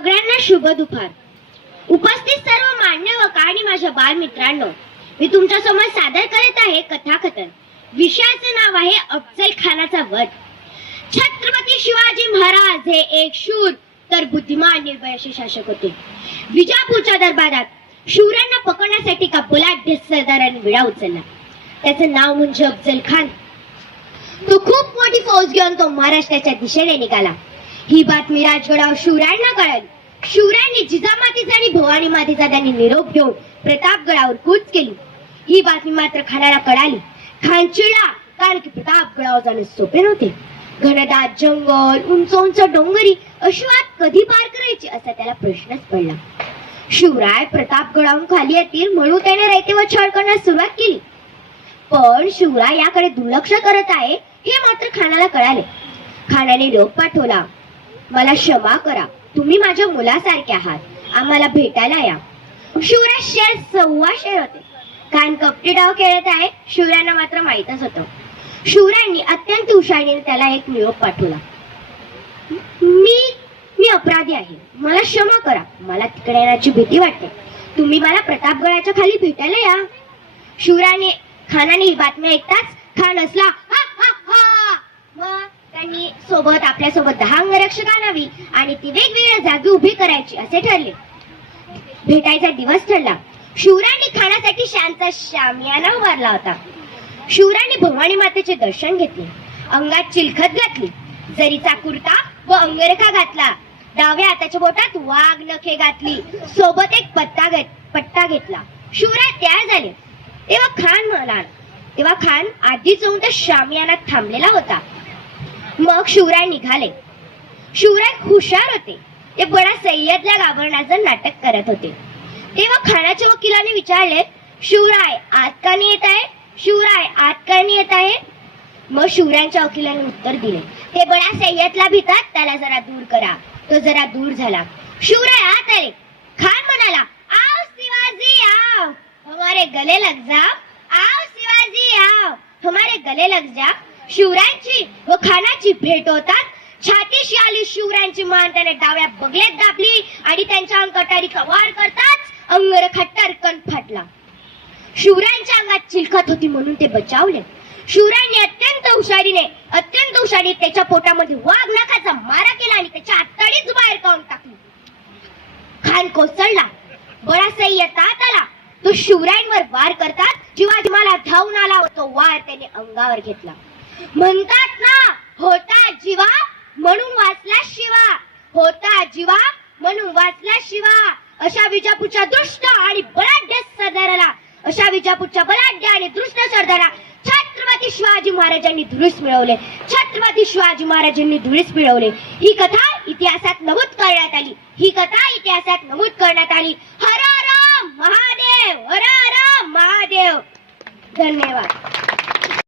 सगळ्यांना शुभ दुपार. उपस्थित सर्व मान्यवर आणि माझ्या बालमित्रांनो, मी तुमच्या समोर सादर करत आहे कथाकथन. विषयाचे नाव आहे अफजल खानाचा वध. छत्रपती शिवाजी महाराज हे एक शूर तर बुद्धिमान निर्भय असे शासक होते. विजापूरच्या दरबारात शूरांना पकडण्यासाठी का बलाढ्य सरदारांनी विडा उचलला. त्याचं नाव म्हणजे अफजल खान. तो खूप मोठी फौज घेऊन तो महाराष्ट्राच्या दिशेने निघाला. ही बातमी राजगडावर शूरांना कळाली. शूरांनी जिजामातीचा आणि भवानी मातेचा त्यांनी निरोप घेऊन प्रतापगडावर कूच केली. ही बातमी मात्र खानाला कळाली. खान चिडला, कारण की प्रतापगडावर जाणे सोपे नव्हते. घनदाट जंगल, उंच उंच डोंगरी अशी वाट कधी पार करायची असा त्याला प्रश्नच पडला. शिवराय प्रतापगडावरून खाली येतील म्हणून त्याने रयतेवर छळ करण्यास सुरुवात केली. पण शिवराय याकडे दुर्लक्ष करत आहे हे मात्र खानाला कळाले. खानाने निरोप पाठवला, मला क्षमा करा, तुम्ही माझ्या मुलासारखे आहात, आम्हाला भेटायला या. शिवराय शेर सव्वा शेर होते. खान कपटी डाव खेळत आहे शिवरायांना मात्र माहीतच होतं. शिवरायांनी अत्यंत हुशारीने त्याला एक निरोप पाठवला, मी अपराधी आहे, मला क्षमा करा, मला तिकडे येण्याची भीती वाटते, तुम्ही मला प्रतापगडाच्या खाली भेटायला या. शिवरायाने खानाने ही बातमी ऐकताच खान हसला. हा हा हा. मग त्यांनी सोबत आपल्या सोबत 10 अंगरक्षक आणावी आणि ती वेगवेगळ्या जागी उभी करायची असे ठरले. भेटायचा दिवस ठरला. शिवरायांनी खानासाठी शांतचा शामियाना उभारला होता. शिवरायांनी भवानी मातेचे दर्शन घेतले. अंगात चिलखत घातली, जरीचा कुर्ता व अंगरखा घातला. डाव्या हाताच्या बोटात वाघ नखे घातली. सोबत एक पट्टा घेतला. शिवराय तयार झाले. तेव्हा खान आधीच जाऊन त्या शामियानात थांबलेला होता. मग शिवराय निघाले. शिवराय हुशार होते. ते बडा सय्यदला घाबरण्याचं नाटक करत होते. तेव्हा खानाच्या वकिलाने विचारले, शिवराय आत का नाही येत आहे, शिवराय आत का नाही येत आहे. मग शिवरायांच्या वकिलाने उत्तर दिले, ते बडा सय्यदला भितात, त्याला जरा दूर करा. तो जरा दूर झाला. शिवराय आत आले. खान म्हणाला, आओ शिवाजी आओ, हमारे गले लग जाओ, आओ शिवाजी आओ, हमारे गले लग जाओ. शिवरायांची व खानाची भेट होतात. छातीशी आली शिवरायांची मान त्याने डाव्या बगलेत दाबली आणि त्यांच्या अंगकटारीचा वार करताच अंगरखा टरकन फाटला. शिवरायांच्या अंगात चिलखत होती म्हणून ते बचावले. शिवरायांनी अत्यंत हुशारीने त्याच्या पोटामध्ये वाघ नखाचा मारा केला आणि त्याच्या आतडीच बाहेर काढून टाकली. खान कोसळला. बडा सय्यद तात आला. तो शिवरायांवर वार करतात शिवाजी मला धावून आला व तो वार त्याने अंगावर घेतला. म्हणतात ना, होता जीवा म्हणून वाचला शिवा, होता जीवा म्हणून वाचला शिवा. अशा विजापूरच्या दुष्ट आणि बलाढ्य सरदाराला छत्रपती शिवाजी महाराजांनी धुळीस मिळवले. छत्रपती शिवाजी महाराजांनी धुळीस मिळवले. ही कथा इतिहासात नमूद करण्यात आली. हर हर महादेव, हर हर महादेव. धन्यवाद.